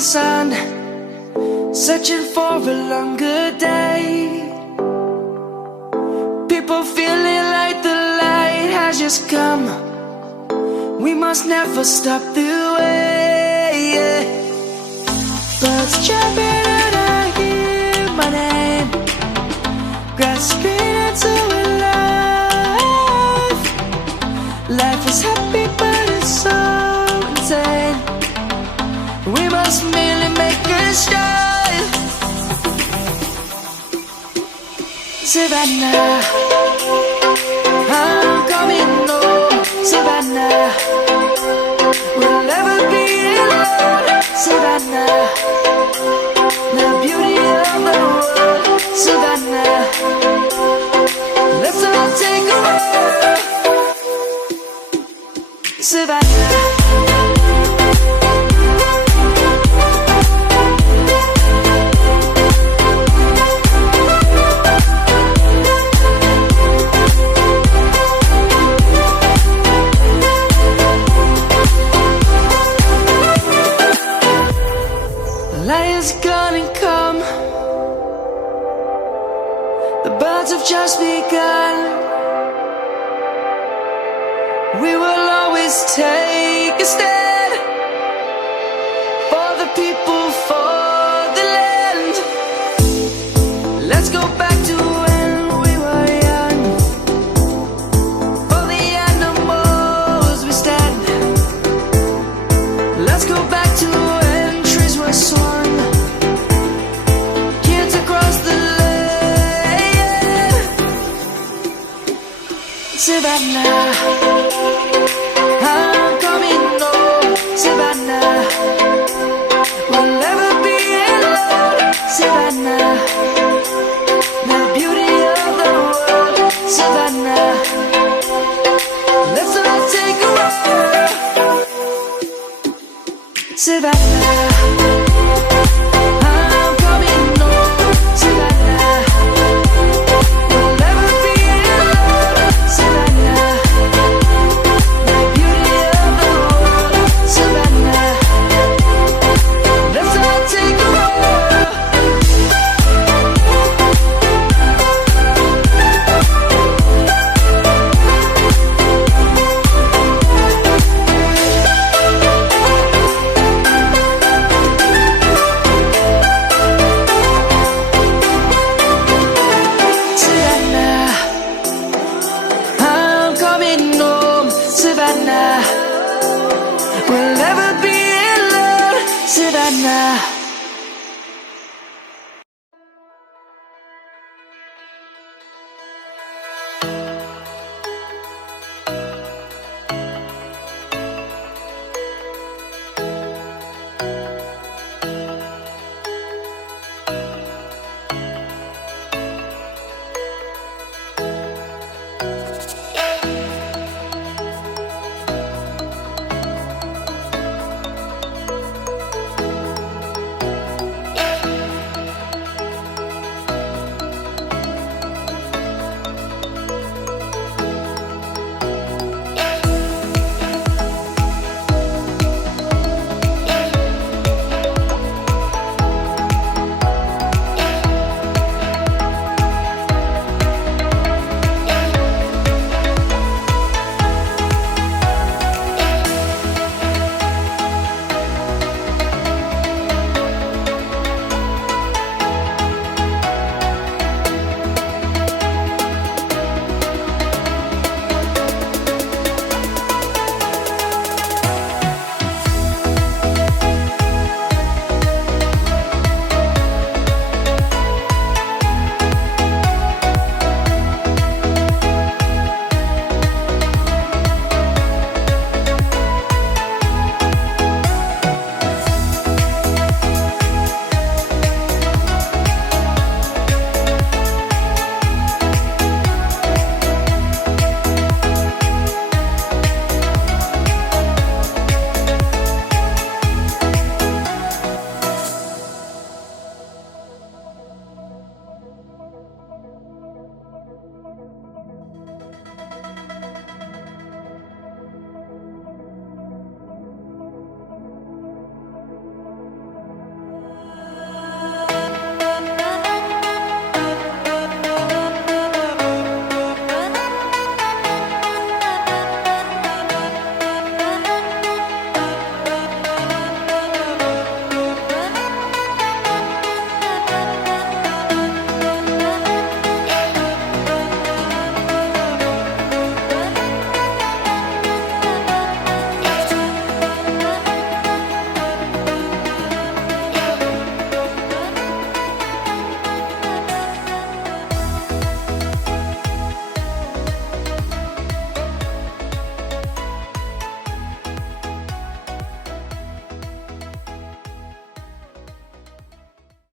sun, searching for a longer day. People feeling like the light has just come. We must never stop the way. Birds jumping and I hear my name, grasping into a life. Life is happy but it's so insane. We must merely make a start. Savannah, I'm coming home. Savannah, we'll never be alone. Savannah, the beauty of the world. Savannah, let's all take a walk. Savannah. Light is gonna come. The birds have just begun. We will always take a stand for the people, for the land. Let's go back to when we were young. For the animals we stand. Let's go back to when trees were swung. Kids across the land. Savannah, I'm coming home. Savannah, we'll never be alone. Savannah, the beauty of the world. Savannah, let's all take a walk. Savannah, I'm coming home. Savannah, we'll never be alone. Savannah, the beauty of the world. Savannah, let's all take a walk. Savannah, I'm coming home. Savannah, we'll never be alone. Savannah.